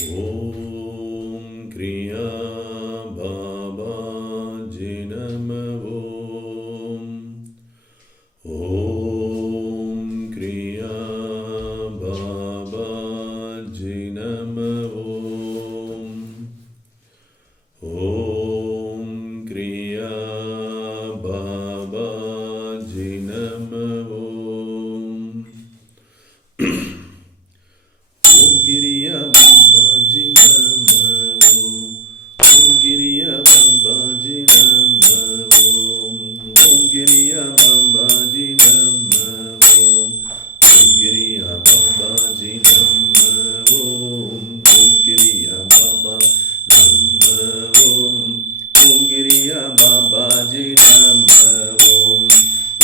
ஓம் கிரியா பாபாஜி நம ஓம். ஓம் கிரியா பாபாஜி நம ஓம். ஓம் கிரியா பாபாஜி நம ஓம். ஓம் கிரியா பாபாஜி நம ஓம். ஓம் கிரியா பாபாஜி நம ஓம். ஓம் கிரியா பாபாஜி நம ஓம். ஓம் கிரியா பாபாஜி நம ஓம். ஓம் கிரியா பாபா நம ஓம். ஓம் கிரியா பாபாஜி நம ஓம்.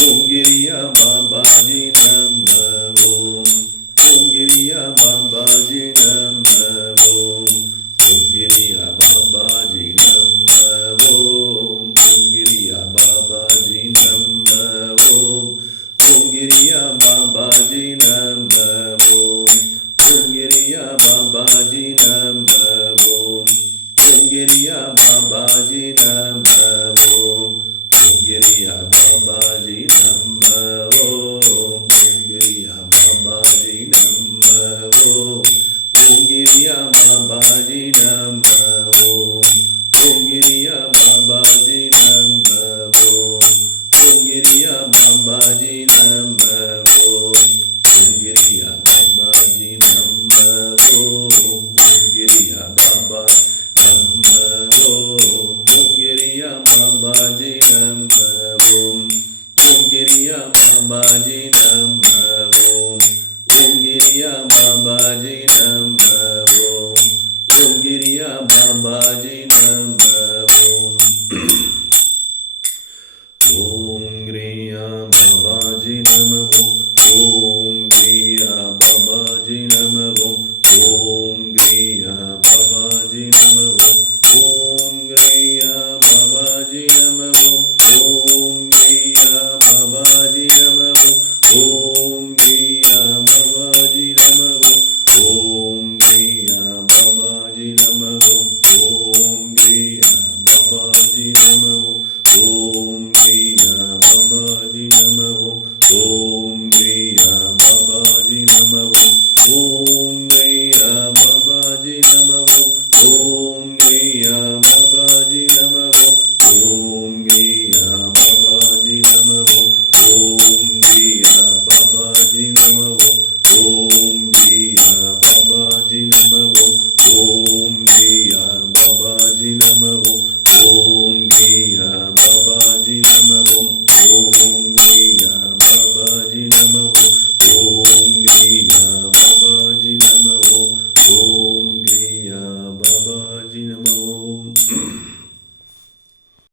ஓம் கிரியா பாபாஜி நம ஓம். ஓம் கிரியா பாபாஜி நம ஓம். ஓம் கிரியா பாபாஜி நம ஓம். ஓம் கிரியா பாபாஜி நம ஓம். ஓம் கிரியா பாபாஜி நம ஓம். ஓம் கிரியா பாபாஜி நம ஓம். ஓம் கிரியா பாபாஜி நம ஓம். ஓம் கிரியா பாபாஜி நம ஓம். ஓம் கிரியா பாபாஜி நம ஓம். ஓம் கிரியா பாபாஜி நம ஓம். ஓம் கிரியா பாபாஜி நம ஓம். ஓம் கிரியா பாபாஜி நம ஓம். ஓம் கிரியா பாபாஜி நம ஓம். ஓம் கிரியா பாபா நம ஓம். ஓம் கிரியா பாபாஜி நம ஓம். ஓம் கிரியா பாபாஜி நம ஓம். ஓம் கிரியா பாபாஜி